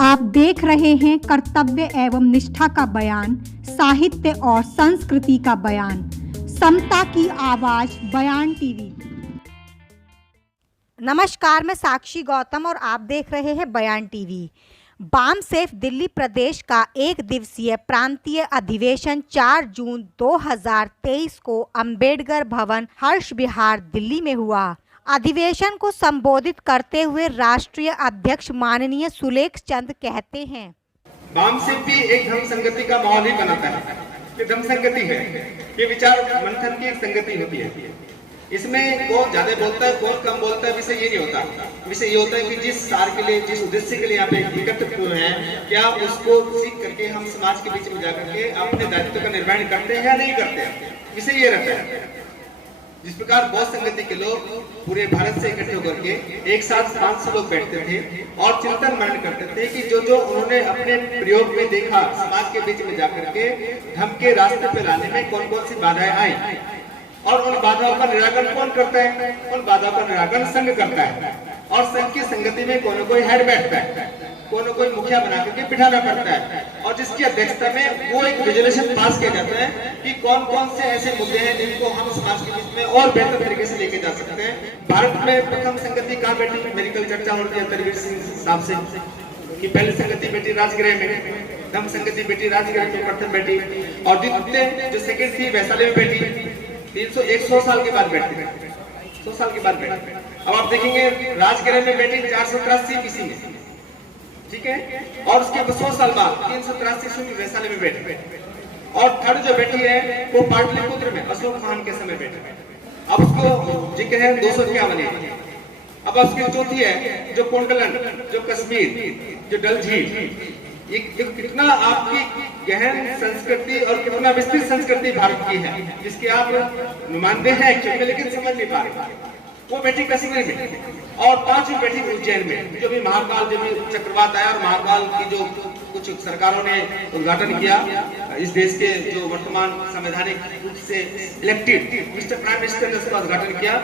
आप देख रहे हैं कर्तव्य एवं निष्ठा का बयान, साहित्य और संस्कृति का बयान, समता की आवाज बयान टीवी। नमस्कार, मैं साक्षी गौतम और आप देख रहे हैं बयान टीवी। बामसेफ दिल्ली प्रदेश का एक दिवसीय प्रांतीय अधिवेशन 4 जून 2023 को अंबेडकर भवन, हर्ष विहार, दिल्ली में हुआ। अधिवेशन को संबोधित करते हुए राष्ट्रीय अध्यक्ष माननीय सुलेख चंद कहते हैं, बामसेफ भी एक धर्म संगति का माहौल ही बनाता है। ये धर्म संगति है, ये विचार मंथन की एक संगति होती है। इसमें कौन ज्यादा बोलता है, कौन कम बोलता है, विषय ये नहीं होता। विषय ये होता है कि जिस सार के लिए, जिस उद्देश्य के लिए यहाँ पे एकत्रित हुए हैं, क्या उसको सीख करके हम समाज के बीच में जाकर के अपने दायित्व का निर्वहन करते हैं या नहीं करते हैं। विषय ये रहता है। जिस प्रकार बौद्ध संगति के लोग पूरे भारत से इकट्ठे होकर के एक साथ 500 लोग बैठते थे और चिंतन मनन करते थे कि जो उन्होंने अपने प्रयोग में देखा, समाज के बीच में जाकर के धर्म के रास्ते पे लाने में कौन कौन सी बाधाएं आई और उन बाधाओं का निराकरण कौन करता है। उन बाधाओं का निराकरण संघ करता है और संघ की संगति में कोई हेड बैठता है, कोई मुखिया बना करके बिठाना पड़ता है और जिसकी अध्यक्षता में वो एक रेजोल्यूशन पास किया जाता है कि कौन कौन से ऐसे मुद्दे हैं जिनको हम समाज के बीच में और बेहतर तरीके से लेके जा सकते हैं। भारत में प्रथम संगति कहाँ बैठी, मेरी कल चर्चा हो रही है तनवीर सिंह साहब से कि पहली संगति बैठी राजगृह में, धम्म संगति बैठी राजगृह में प्रथम बैठी और द्वितीय जो सेकंड थी वैशाली में बैठी। 100 साल के बाद बैठती, 100 साल के बाद बैठती। अब आप देखेंगे राजगृह में बैठी 483 ईस्वी में, ठीक है, और उसके 100 साल बाद 383 ईस्वी में वैशाली में बैठी और थर्ड जो बैठी है वो पाटलिपुत्र में अशोक खान के समय बैठी। अब उसको जिक्र है 251 है। अब उसकी चौथी है जो कोंडलन, जो कश्मीर, जो डल झील, ये कितना आपकी गहन संस्कृति और कितना विस्तृत संस्कृति भारत की है जिसकी आप नुमाइंदे हैं एक्चुअली, लेकिन समझ नहीं पा रहे। वो बैठी कश्मीर में और 5वीं बैठी उज्जैन में। जो भी महाकाल, जो भी चक्रवात आया और महाकाल की जो कुछ सरकारों ने उद्घाटन किया, इस देश के जो वर्तमान संवैधानिक रूप से इलेक्टेड मिस्टर प्राइम मिनिस्टर ने उसका उद्घाटन किया।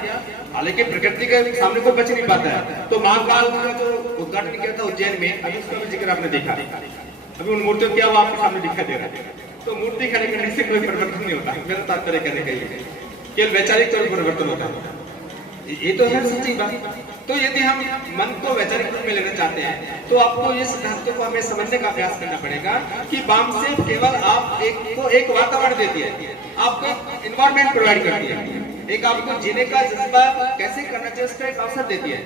हालांकि प्रकृति के सामने कोई बच नहीं पाता है। तो महाकाल का जो उद्घाटन किया था उज्जैन में, अभी उसका भी जिक्र आपने देखा, अभी उन मूर्तियों क्या वो आपके सामने दिखाई दे रहा है। तो मूर्ति खड़े करने से कोई परिवर्तन नहीं होता, मेरा तात्पर्य कहने का ये केवल वैचारिक तौर पर परिवर्तन होता है। ये तो है सच्ची बात। तो यदि हम मन को वैचारिक रूप में लेना चाहते हैं तो आपको ये सिद्धांतों को हमें समझने का प्रयास करना पड़ेगा कि बामसेफ केवल आप एक वातावरण देती है, आपको एक एनवायरनमेंट प्रोवाइड करती है, एक आपको जीने का जज्बा कैसे करना चाहिए उसका एक अवसर देती है।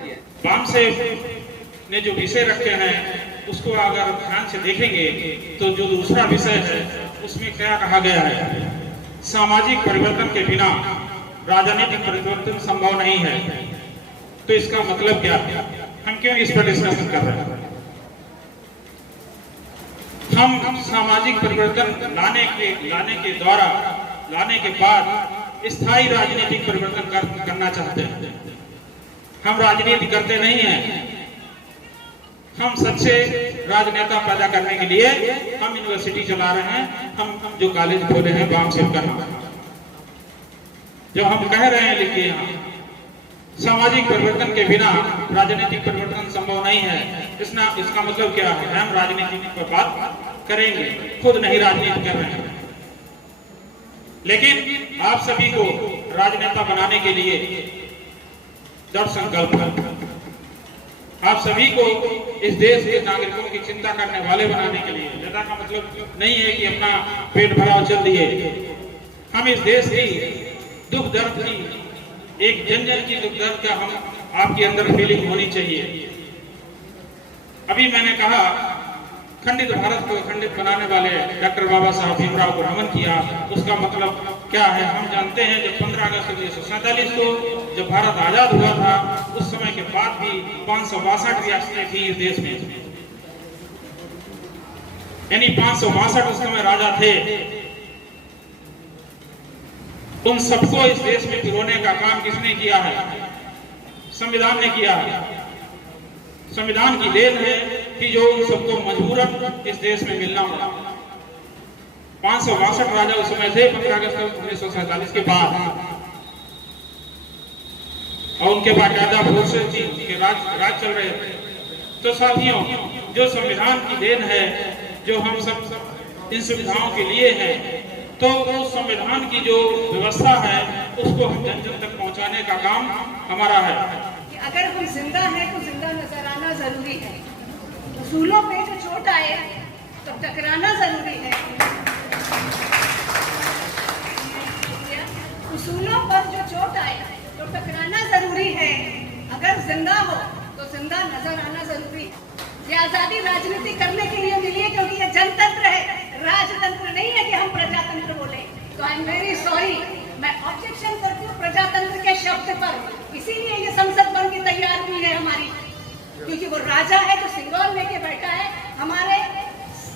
बामसेफ ने जो विषय रखे हैं उसको अगर ध्यान से देखेंगे तो जो दूसरा विषय है उसमें क्या कहा गया है, सामाजिक परिवर्तन के बिना राजनीतिक परिवर्तन संभव नहीं है। तो इसका मतलब क्या है, हम क्यों इस पर डिस्कशन कर रहे हैं। हम सामाजिक परिवर्तन लाने के बाद स्थायी राजनीतिक परिवर्तन करना चाहते हैं। हम राजनीति करते नहीं हैं, हम सच्चे राजनेता पैदा करने के लिए हम यूनिवर्सिटी चला रहे हैं। हम जो कॉलेज खोले हैं बामसेफ का नाम, जो हम कह रहे हैं लिखिए यहाँ, सामाजिक परिवर्तन के बिना राजनीतिक परिवर्तन संभव नहीं है। इसका मतलब क्या है, हम राजनीति पर बात करेंगे, खुद नहीं राजनीति कर रहे हैं, लेकिन आप सभी को राजनेता बनाने के लिए दृढ़ संकल्प है। आप सभी को इस देश के नागरिकों की चिंता करने वाले बनाने के लिए। नेता का मतलब नहीं है कि अपना पेट भराव चल दिए। हम इस देश की दुख दर्द की, एक जन की दुख दर्द का हम आपके अंदर फीलिंग होनी चाहिए। अभी मैंने कहा खंडित भारत को खंडित बनाने वाले डॉक्टर बाबा साहब भीमराव को नमन किया। उसका मतलब क्या है, हम जानते हैं जब 15 अगस्त 1947 को जब भारत आजाद हुआ था उस समय के बाद भी 562 रियासतें थी इस देश में, यानी 562 उस समय राजा थे। उन सबको इस देश में पिरोने का काम किसने किया है, संविधान ने किया है। संविधान की देन है कि जो उन सबको मजबूरन इस देश में मिलना पड़ा। 562 राजा उस समय थे 15 अगस्त 1947 के बाद, और उनके बाकायदा फोर्सेस थी, उनके राज चल रहे थे। तो साथियों, जो संविधान की देन है, जो हम सब इन सुविधाओं के लिए है, तो उस संविधान की जो व्यवस्था है उसको हम जन जन तक पहुंचाने का काम हमारा है। अगर हम जिंदा हैं तो जिंदा नजर आना जरूरी है। उसूलों पे जो चोट आए तो टकराना जरूरी है। उसूलों पर जो चोट आए तो टकराना जरूरी है। अगर जिंदा हो तो जिंदा नजर आना जरूरी है। ये आजादी राजनीति करने के लिए मिली है क्योंकि ये जनतंत्र है, राजतंत्र नहीं है कि हम प्रजातंत्र बोले। तो आई एम वेरी सॉरी, मैं ऑब्जेक्शन करती हूँ प्रजातंत्र के शब्द पर। इसीलिए ये संसद भवन की तैयार हुई है हमारी, क्योंकि वो राजा है जो सिंगल लेके बैठा है। हमारे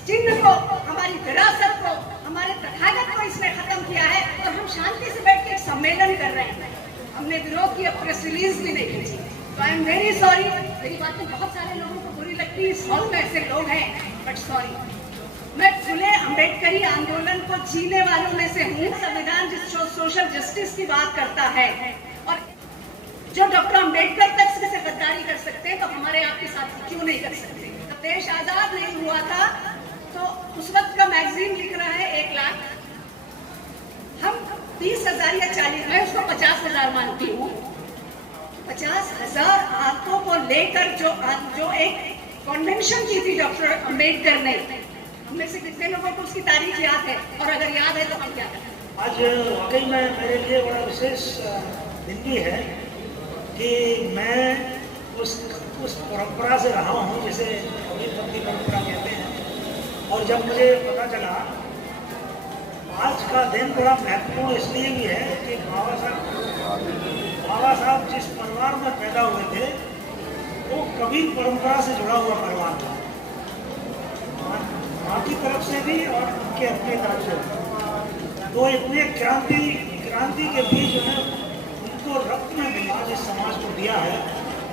चिन्ह को, हमारी विरासत को, हमारे तथागत को इसने खत्म किया है और हम शांति से बैठ के एक सम्मेलन कर रहे हैं। हमने विरोध की प्रेस रिलीज भी नहीं भेजी। तो आई एम वेरी सॉरी, मेरी बातें बहुत सारे लोगों को बुरी लगती है, इस हॉल में ऐसे लोग हैं, बट सॉरी। मैं फुले अम्बेडकरी आंदोलन को जीने वालों में से हूँ। संविधान जिस सोशल जस्टिस की बात करता है और जो डॉक्टर अम्बेडकर तक से गद्दारी कर सकते हैं तो हमारे आपके साथ क्यों नहीं कर सकते। जब देश आजाद नहीं हुआ था तो उस वक्त का मैगजीन लिख रहा है 1 लाख, हम 30,000 या 40, मैं उसको 50,000 मानती हूँ। 50,000 आंकों को लेकर जो एक कन्वेंशन की थी डॉक्टर अम्बेडकर ने, हमें से कितने लोगों को उसकी तारीख याद है? और अगर याद है तो हम क्या करें? आज वाकई में मेरे लिए बड़ा विशेष दिन भी है कि मैं उस परंपरा से रहा हूँ जिसे अभिपंथी परंपरा कहते हैं। और जब मुझे पता चला आज का दिन बड़ा महत्वपूर्ण इसलिए भी है कि बाबा साहब जिस परिवार में पैदा हुए थे वो कबीर परंपरा से जुड़ा हुआ परिवार था, माँ की तरफ से भी और उनके अपने तरफ से। तो इतने क्रांति के बीच उन्हें उनको रक्त में मिला जिस समाज को दिया है,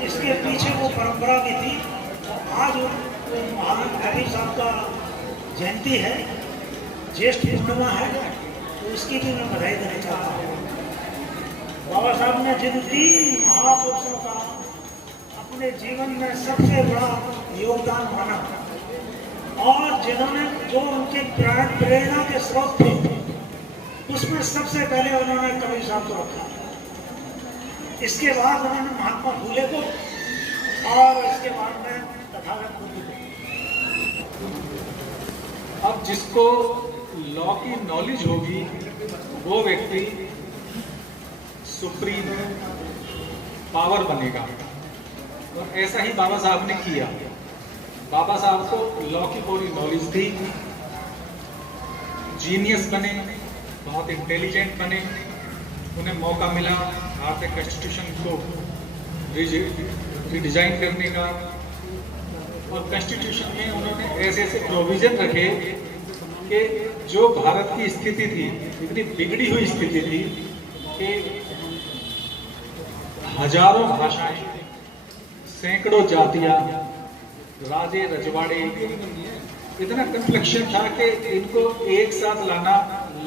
इसके पीछे वो परंपरा भी थी। और आज महान कबीर साहब का जयंती है, ज्येष्ठ पूर्णिमा है, तो इसकी भी मैं बधाई देना चाहता हूँ। बाबा साहब ने जिन 3 महापुरुषों का अपने जीवन में सबसे बड़ा योगदान माना और जिन्होंने जो उनके प्रेरणा के स्रोत थे, उसमें सबसे पहले उन्होंने कबीर साहब को रखा। इसके बाद उन्होंने महात्मा फूले को और इसके बाद में तथागत बुद्ध को। अब जिसको लॉ की नॉलेज होगी वो व्यक्ति सुप्रीम पावर बनेगा, और ऐसा ही बाबा साहब ने किया। बाबा साहब को लॉ की पूरी नॉलेज थी, जीनियस बने, बहुत इंटेलिजेंट बने। उन्हें मौका मिला भारतीय कॉन्स्टिट्यूशन को रिडिजाइन करने का, और कॉन्स्टिट्यूशन में उन्होंने ऐसे ऐसे प्रोविजन रखे कि जो भारत की स्थिति थी, इतनी बिगड़ी हुई स्थिति थी कि हजारों भाषाएं, सैकड़ों जातियां, राजे रजवाड़े, इतना कन्फ्लिक्शन था कि इनको एक साथ लाना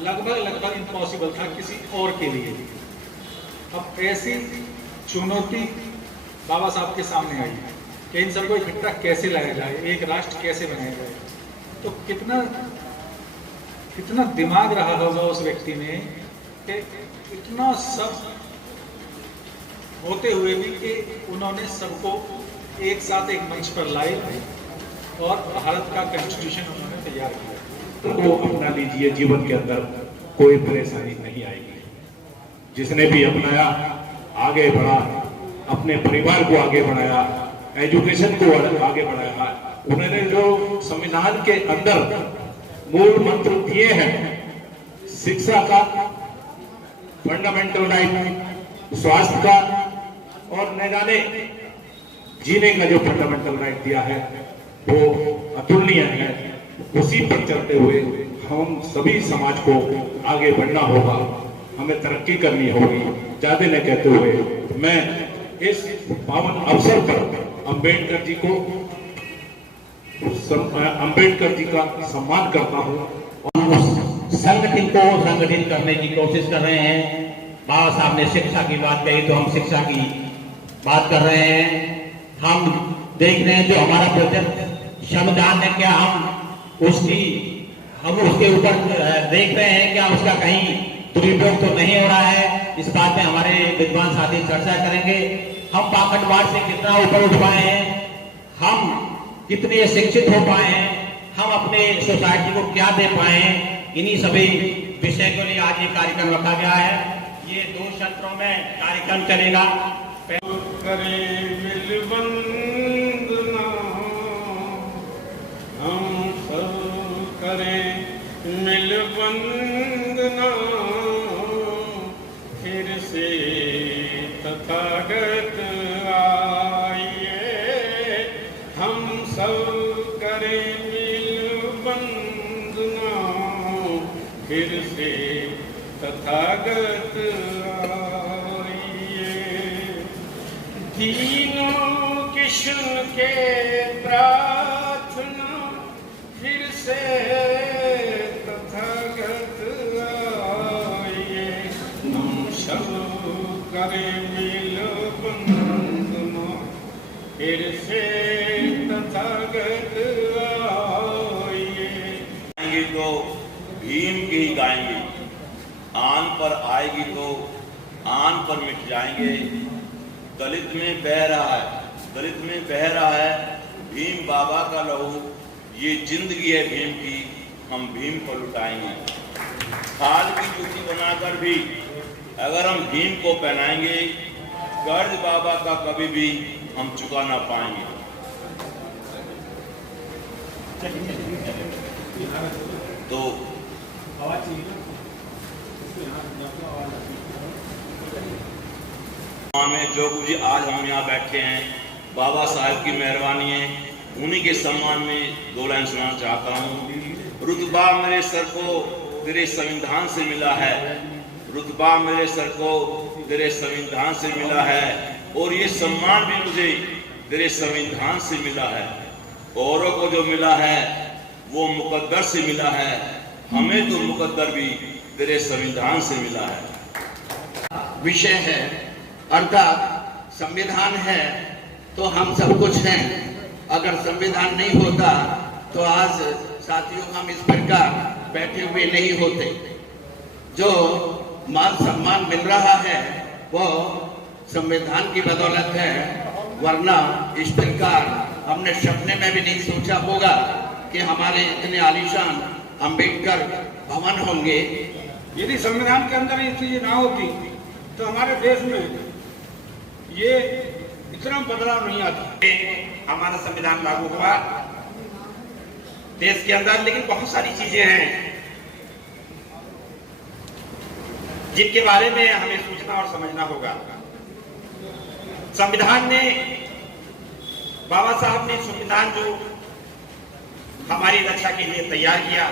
लगभग इम्पॉसिबल था किसी और के लिए। अब ऐसी चुनौती बाबा साहब के सामने आई कि इन सबको इकट्ठा कैसे लाया जाए, एक राष्ट्र कैसे बनाया जाए। तो कितना दिमाग रहा होगा उस व्यक्ति में कि इतना सब होते हुए भी कि उन्होंने सबको एक साथ एक मंच पर लाए और भारत का कॉन्स्टिट्यूशन उन्होंने तैयार किया। तो अपना लीजिए, जीवन के अंदर कोई परेशानी नहीं आएगी। जिसने भी अपनाया, आगे बढ़ा, अपने परिवार को आगे बढ़ाया, एजुकेशन को आगे बढ़ाया, उन्होंने जो संविधान के अंदर मूल मंत्र दिए हैं, शिक्षा का, फंडामेंटल राइट, स्वास्थ्य का, और न जाने जीने का जो फंडामेंटल राइट दिया है वो अतुलनीय है। उसी पर चलते हुए हम सभी समाज को आगे बढ़ना होगा, हमें तरक्की करनी होगी। ज्यादा न कहते हुए मैं इस पावन अवसर पर अंबेडकर जी का सम्मान करता हूँ। संगठन को संगठित करने की कोशिश कर रहे हैं। बाबा साहब ने शिक्षा की बात कही तो हम शिक्षा की बात कर रहे हैं। हम देख रहे हैं जो हमारा प्रोजेक्ट संविधान ने क्या हम उसके ऊपर देख रहे हैं, क्या उसका कहीं दुरुपयोग तो नहीं हो रहा है? इस बात में हमारे विद्वान साथी चर्चा करेंगे। हम पाखंडवाद से कितना ऊपर उठ पाए हैं, हम कितने शिक्षित हो पाए हैं, हम अपने सोसाइटी को क्या दे पाए हैं, इन्हीं सभी विषय के लिए आज ये कार्यक्रम रखा गया है। ये 2 सत्रों में कार्यक्रम चलेगा। हम सब करें मिल वंदना, फिर से तथागत आइए। हम सब करें मिल वंदना, फिर से तथागत आइए। दीनों की सुन के प्रार्थना, फिर से तथागत आइए। हम सब करें मिल वंदना, फिर से तथागत आइए। तो भीम की गाएंगे, आन पर आएगी तो आन पर मिट जाएंगे। दलित में बह रहा है, दलित में बह रहा है भीम बाबा का लहू। ये जिंदगी है भीम की, हम भीम पर लुटाएंगे। खाल की जूती बनाकर भी अगर हम भीम को पहनाएंगे, कर्ज बाबा का कभी भी हम चुका ना पाएंगे। तो में जो कुछ आज हम यहाँ बैठे हैं, बाबा साहब की मेहरबानी है। उन्हीं के सम्मान में 2 लाइन सुनाना चाहता हूँ। रुतबा मेरे सर को तेरे संविधान से मिला है, रुतबा मेरे सर को तेरे संविधान से मिला है, और ये सम्मान भी मुझे तेरे संविधान से मिला है। औरों को जो मिला है वो मुकद्दर से मिला है, हमें तो मुकद्दर भी तेरे संविधान से मिला है। विषय है, अर्थात संविधान है तो हम सब कुछ हैं। अगर संविधान नहीं होता तो आज साथियों हम इस प्रकार बैठे हुए नहीं होते। जो मान सम्मान मिल रहा है वो संविधान की बदौलत है, वरना इस प्रकार हमने सपने में भी नहीं सोचा होगा कि हमारे इतने आलीशान अंबेडकर भवन होंगे। यदि संविधान के अंदर ये चीज ना होती तो हमारे देश में ये इतना बदलाव नहीं आता। हमारा संविधान लागू हुआ देश के अंदर, लेकिन बहुत सारी चीजें हैं जिनके बारे में हमें सोचना और समझना होगा। संविधान ने, बाबा साहब ने संविधान जो हमारी रक्षा के लिए तैयार किया,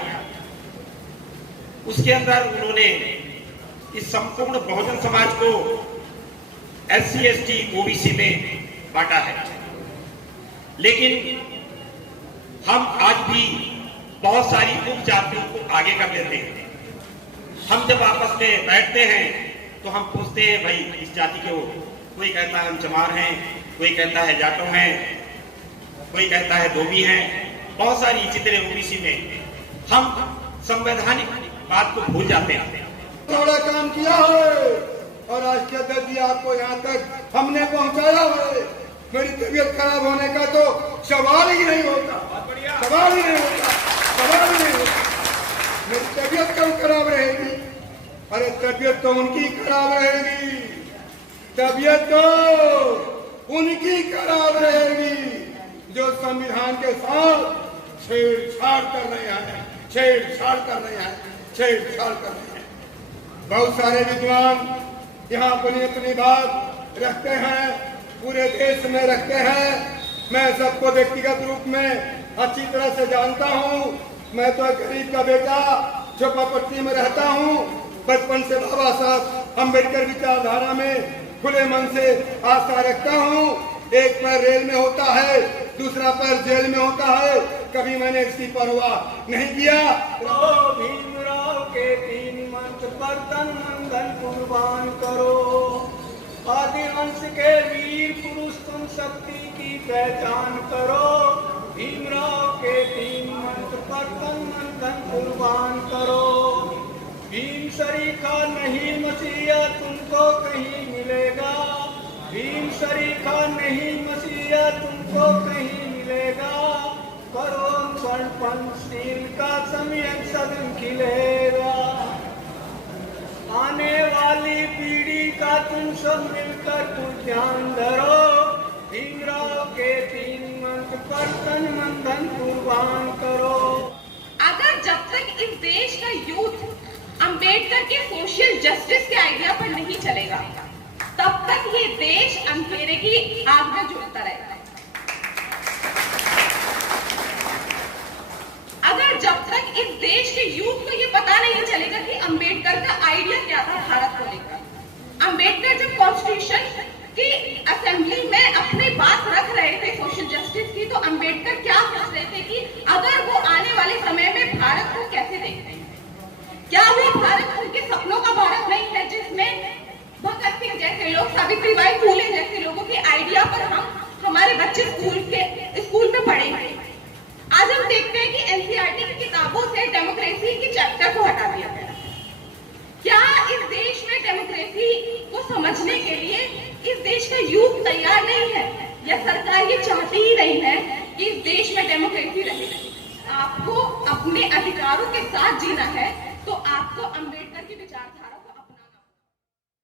उसके अंदर उन्होंने इस संपूर्ण बहुजन समाज को SC ST OBC में बांटा है। लेकिन हम आज भी बहुत सारी उपजातियों को आगे कर लेते हैं। हम जब आपस में बैठते हैं तो हम पूछते हैं भाई इस जाति के हो, कोई कहता है हम चमार हैं, कोई कहता है जाटो हैं, कोई कहता है धोबी हैं, बहुत सारी चित्रे OBC में। हम संवैधानिक बात को भूल जाते हैं। थोड़ा काम किया है और आज के दर्जी आपको यहाँ तक हमने पहुँचाया है। मेरी तबीयत खराब होने का तो सवाल ही नहीं होता, सवाल ही नहीं होता, सवाल ही नहीं होता। मेरी तबीयत कब खराब रहेगी? अरे तबीयत तो उनकी खराब रहेगी, तबीयत तो उनकी खराब रहेगी जो संविधान के साथ छेड़छाड़ कर रहे हैं, छेड़छाड़ कर रहे हैं, छेड़छाड़ कर रहे हैं। बहुत सारे विद्वान यहाँ अपनी अपनी बात रखते हैं, पूरे देश में रखते हैं। मैं सबको व्यक्तिगत रूप में अच्छी तरह से जानता हूँ। मैं तो गरीब का बेटा झोपड़पट्टी में रहता हूँ। बचपन से बाबा साहब अम्बेडकर विचारधारा में खुले मन से आस्था रखता हूँ। एक पैर रेल में होता है, दूसरा पैर जेल में होता है। कभी मैंने इसकी परवाह नहीं किया। भीमराव के 3 मंत्र पर तन मन धन कुर्बान करो। आदिवंश के वीर पुरुष तुम शक्ति की पहचान करो। भीमराव के 3 मंत्र पर तन मन धन कुर्बान करो। भीम सरीखा नहीं मसीहा तुमको कहीं मिलेगा, भीम सरीखा नहीं मसीहा तुमको कहीं मिलेगा। करो स्वर्ण पंचशील का सम्यक सदन खिलेगा। आने वाली पीढ़ी का तुम सब मिलकर कुछ ध्यान धरो। भीमराव के 3 मंत्र पर तन मन धन कुर्बान करो। अगर जब तक इस देश का यूथ अंबेडकर के सोशल जस्टिस के आइडिया पर नहीं चलेगा, तब तक ये देश अंधेरे की आग में झुलता रहेगा। अगर जब तक इस देश के यूथ को ये पता नहीं चलेगा कि अंबेडकर का आइडिया क्या था भारत को लेकर। अंबेडकर जब कॉन्स्टिट्यूशन की असेंबली में अपनी बात रख रहे थे सोशल जस्टिस की, तो अंबेडकर क्या सोच रहे थे कि अगर वो आने वाले समय में भारत को कैसे देखते हैं। क्या वो भारत उनके सपनों का भारत नहीं है जिसमें भगत सिंह जैसे लोग, सावित्रीबाई फुले जैसे लोगों के आइडिया पर हमारे बच्चे स्कूल में पढ़ेंगे। आज हम देखते हैं कि एनसीईआरटी की किताबों से डेमोक्रेसी के चैप्टर को हटा दिया गया। क्या इस देश में डेमोक्रेसी को समझने के लिए इस देश का यूथ तैयार नहीं है, या सरकार ये चाहती ही नहीं है कि इस देश में डेमोक्रेसी रहे? आपको अपने अधिकारों के साथ जीना है तो आपको अंबेडकर